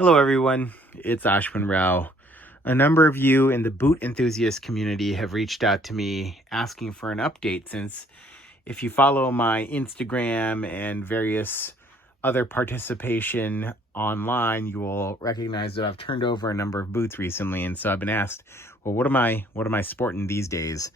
Hello everyone, it's Ashwin Rao. A number of you in the boot enthusiast community have reached out to me asking for an update, since if you follow my Instagram and various other participation online, you will recognize that I've turned over a number of boots recently, and so I've been asked, well, what am I sporting these days?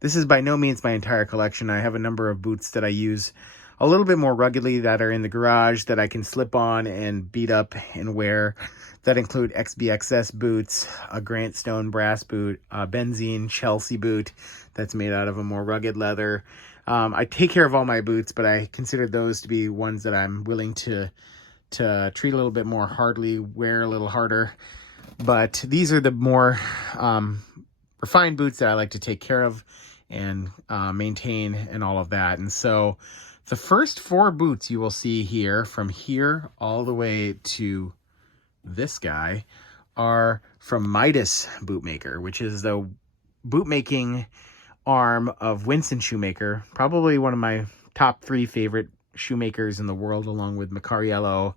This is by no means my entire collection. I have a number of boots that I use a little bit more ruggedly that are in the garage that I can slip on and beat up and wear. That include XBXS boots, a Grant Stone brass boot, a benzene Chelsea boot that's made out of a more rugged leather. I take care of all my boots, but I consider those to be ones that I'm willing to treat a little bit more hardly, wear a little harder. But these are the more refined boots that I like to take care of and maintain and all of that. And so the first four boots you will see here, from here all the way to this guy, are from Midas Bootmaker, which is the bootmaking arm of Winston Shoemaker, probably one of my top three favorite shoemakers in the world, along with Macariello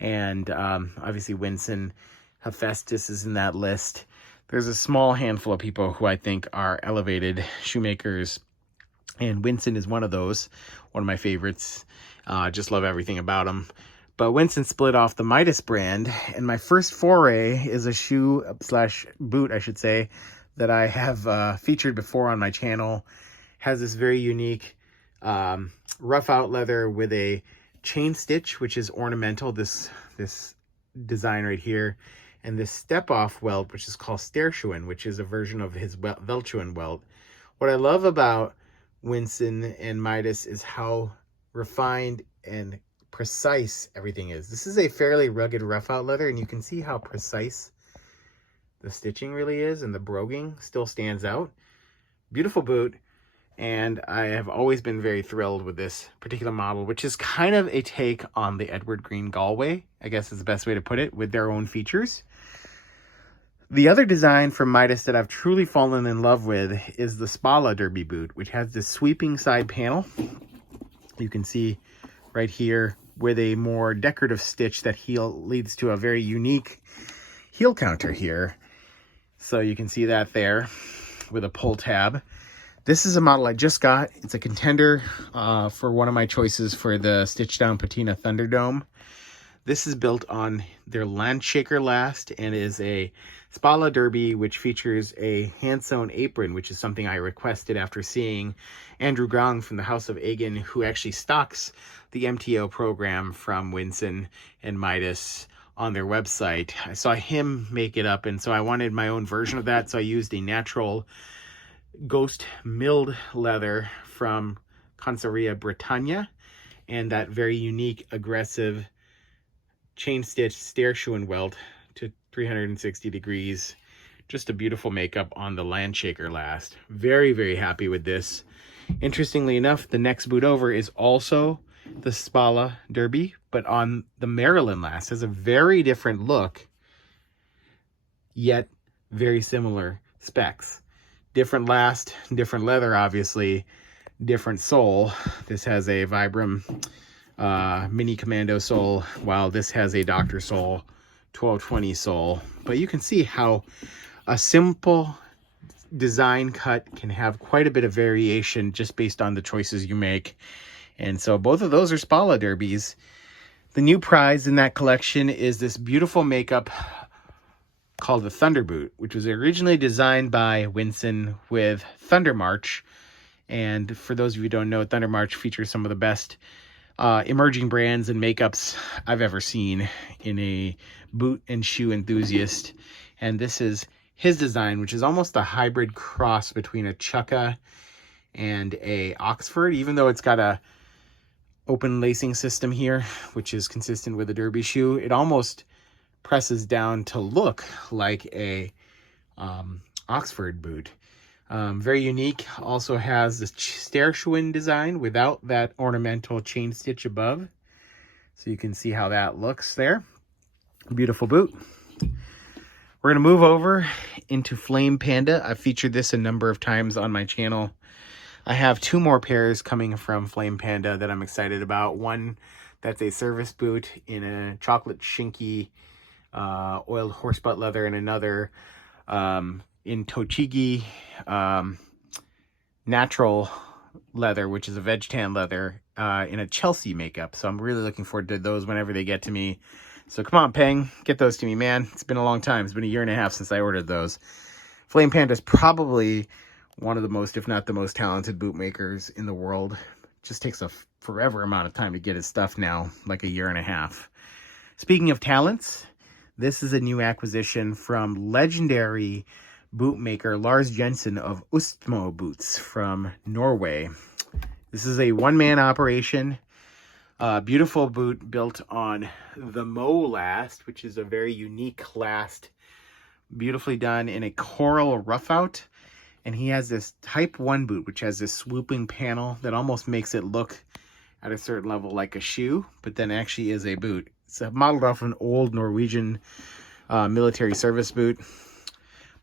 and obviously Winston. Hephaestus is in that list. There's a small handful of people who I think are elevated shoemakers, and Winston is one of those, one of my favorites. Just love everything about him. But Winston split off the Midas brand, and my first foray is a shoe slash boot, I should say, that I have featured before on my channel. Has this very unique rough out leather with a chain stitch, which is ornamental, this design right here, and this step off welt, which is called Sterschuhen, which is a version of his Veldschuhen welt. What I love about Winston and Midas is how refined and precise everything is. This is a fairly rugged rough out leather, and you can see how precise the stitching really is, and the broguing still stands out. Beautiful boot, and I have always been very thrilled with this particular model, which is kind of a take on the Edward Green Galway, I guess is the best way to put it, with their own features. The other design from Midas that I've truly fallen in love with is the Spala Derby boot, which has this sweeping side panel. You can see right here with a more decorative stitch that leads to a very unique heel counter here. So you can see that there with a pull tab. This is a model I just got. It's a contender for one of my choices for the Stitch Down Patina Thunderdome. This is built on their Landshaker last and is a Spala Derby, which features a hand-sewn apron, which is something I requested after seeing Andrew Grong from the House of Agan, who actually stocks the MTO program from Winston and Midas on their website. I saw him make it up, and so I wanted my own version of that, so I used a natural ghost milled leather from Consoria Britannia and that very unique, aggressive chain stitch Sterschuhen welt to 360 degrees. Just a beautiful makeup on the Landshaker last. Very, very happy with this. Interestingly enough, the next boot over is also the Spala Derby, but on the Maryland last. Has a very different look, yet very similar specs. Different last, different leather, obviously, different sole. This has a Vibram mini commando sole, while this has a Dr. Sole 1220 sole. But you can see how a simple design cut can have quite a bit of variation just based on the choices you make. And so both of those are Spala Derbies. The new prize in that collection is this beautiful makeup called the Thunder Boot, which was originally designed by Winston with Thunder March. And for those of you who don't know, Thunder March features some of the best emerging brands and makeups I've ever seen in a boot and shoe enthusiast. And this is his design, which is almost a hybrid cross between a Chukka and a Oxford, even though it's got a open lacing system here, which is consistent with a derby shoe. It almost presses down to look like a Oxford boot. Very unique. Also has this Sterschuhen design without that ornamental chain stitch above. So you can see how that looks there. Beautiful boot. We're going to move over into Flame Panda. I've featured this a number of times on my channel. I have two more pairs coming from Flame Panda that I'm excited about. One that's a service boot in a chocolate shinky oiled horse butt leather, and another in Tochigi natural leather, which is a veg tan leather, in a Chelsea makeup. So I'm really looking forward to those whenever they get to me. So come on, Peng, get those to me, man. It's been a long time. It's been a year and a half since I ordered those. Flame Panda is probably one of the most, if not the most talented bootmakers in the world. It just takes a forever amount of time to get his stuff now, like a year and a half. Speaking of talents, this is a new acquisition from legendary bootmaker Lars Jensen of Ostmo Boots from Norway. This is a one-man operation. Beautiful boot built on the Mo last, which is a very unique last. Beautifully done in a coral rough out. And he has this Type 1 boot, which has this swooping panel that almost makes it look at a certain level like a shoe, but then actually is a boot. It's modeled off an old Norwegian military service boot.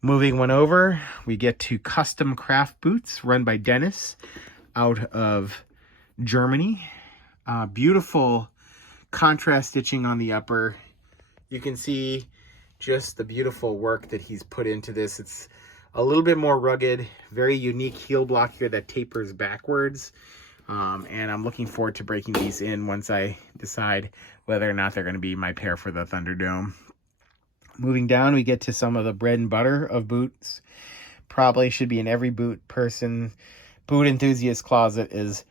Moving one over, we get to Custom Craft Boots, run by Dennis out of Germany. Beautiful contrast stitching on the upper. You can see just the beautiful work that he's put into this. It's a little bit more rugged, very unique heel block here that tapers backwards. And I'm looking forward to breaking these in once I decide whether or not they're going to be my pair for the Thunderdome. Moving down, we get to some of the bread and butter of boots. Probably should be in every boot enthusiast closet is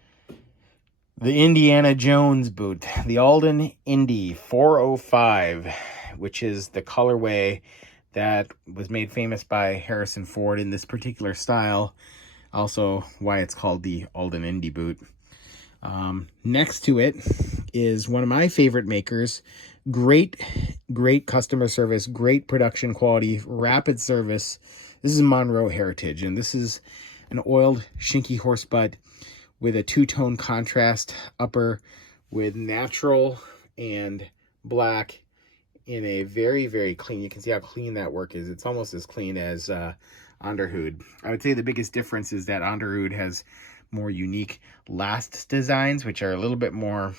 the Indiana Jones boot, the Alden Indy 405, which is the colorway that was made famous by Harrison Ford in this particular style. Also why it's called the Alden Indy boot. Next to it is one of my favorite makers. Great customer service, great production quality, rapid service. This is Monroe Heritage, and this is an oiled shinky horse butt with a two-tone contrast upper with natural and black in a very, very clean. You can see how clean that work is. It's almost as clean as Onderhoud. I would say the biggest difference is that Onderhoud has more unique last designs, which are a little bit more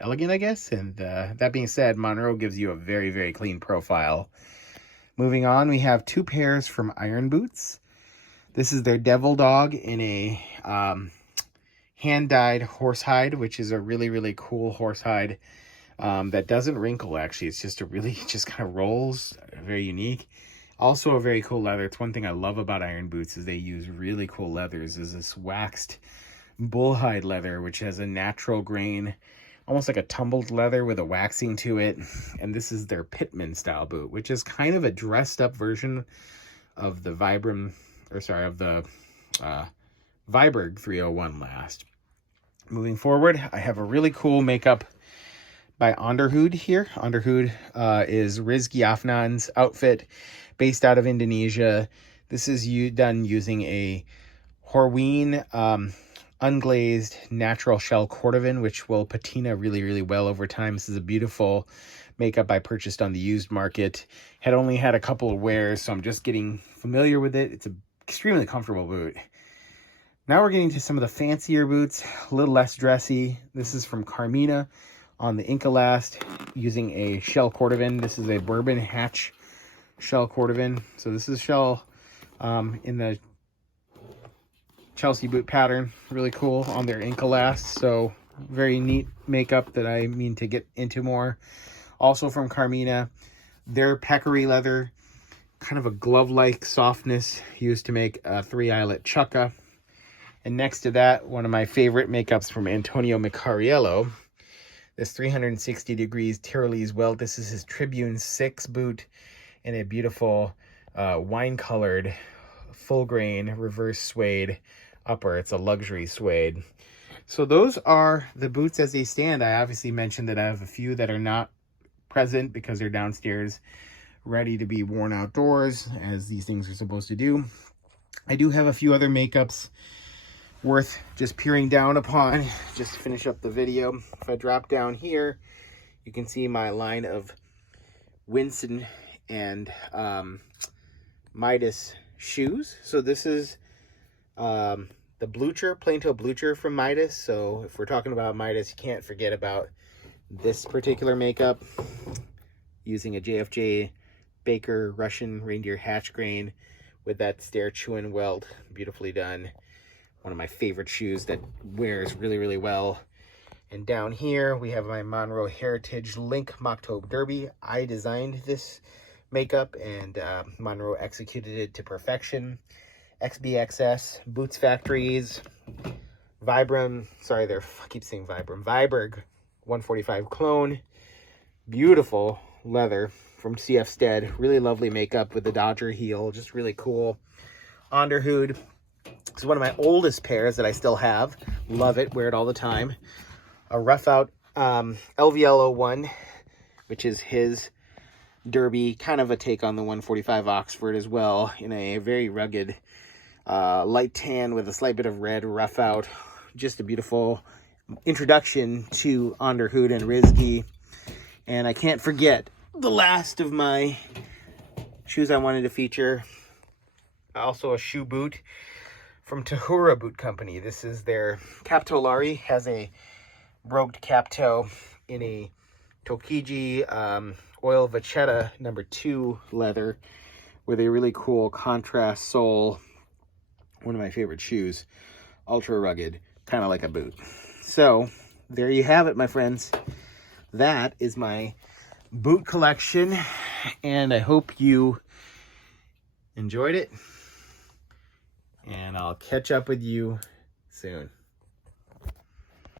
elegant, I guess. And that being said, Monroe gives you a very, very clean profile. Moving on, we have two pairs from Iron Boots. This is their Devil Dog in a hand-dyed horsehide, which is a really, really cool horsehide that doesn't wrinkle, actually. It's just just kind of rolls, very unique. Also a very cool leather. It's one thing I love about Iron Boots is they use really cool leathers. Is this waxed bullhide leather, which has a natural grain, almost like a tumbled leather with a waxing to it. And this is their Pitman style boot, which is kind of a dressed up version of the Viberg 301 last. Moving forward, I have a really cool makeup by Onderhoud here. Onderhoud is Rizky Afnan's outfit based out of Indonesia. This is done using a Horween unglazed natural shell cordovan, which will patina really, really well over time. This is a beautiful makeup I purchased on the used market. Had only had a couple of wears, so I'm just getting familiar with it. It's an extremely comfortable boot. Now we're getting to some of the fancier boots, a little less dressy. This is from Carmina on the Inca Last using a shell cordovan. This is a bourbon hatch shell cordovan. So this is shell in the Chelsea boot pattern. Really cool on their Inca Last. So very neat makeup that I mean to get into more. Also from Carmina, their peccary leather, kind of a glove-like softness used to make a 3-eyelet chukka. And next to that, one of my favorite makeups from Antonio Micariello, this 360 degrees Tyrolese welt. This is his Tribune 6 boot in a beautiful wine-colored, full-grain, reverse suede upper. It's a luxury suede. So those are the boots as they stand. I obviously mentioned that I have a few that are not present because they're downstairs ready to be worn outdoors, as these things are supposed to do. I do have a few other makeups worth just peering down upon just to finish up the video. If I drop down here, you can see my line of Winston and Midas shoes. So this is the Blucher, plain toe Blucher from Midas. So if we're talking about Midas, you can't forget about this particular makeup. using a JFJ Baker Russian reindeer hatch grain with that stair chew-in welt. Beautifully done. One of my favorite shoes that wears really, really well. And down here, we have my Monroe Heritage Link Mocktoe Derby. I designed this makeup, and Monroe executed it to perfection. XBXS, Boots Factories, Vibram, sorry there, I keep saying Vibram, Viberg 145 clone. Beautiful leather from CF Stead. Really lovely makeup with the Dodger heel, just really cool. Onderhoud. It's one of my oldest pairs that I still have. Love it, wear it all the time. A rough out LVL01, which is his derby, kind of a take on the 145 Oxford as well, in a very rugged light tan with a slight bit of red, rough out. Just a beautiful introduction to Onderhoud and Rizky. And I can't forget the last of my shoes I wanted to feature. Also a shoe boot from Tahura Boot Company. This is their cap toe Lari. Has a brogued cap toe in a Tokiji oil vachetta #2 leather with a really cool contrast sole. One of my favorite shoes. Ultra rugged, kind of like a boot. So there you have it, my friends. That is my boot collection, and I hope you enjoyed it, and I'll catch up with you soon.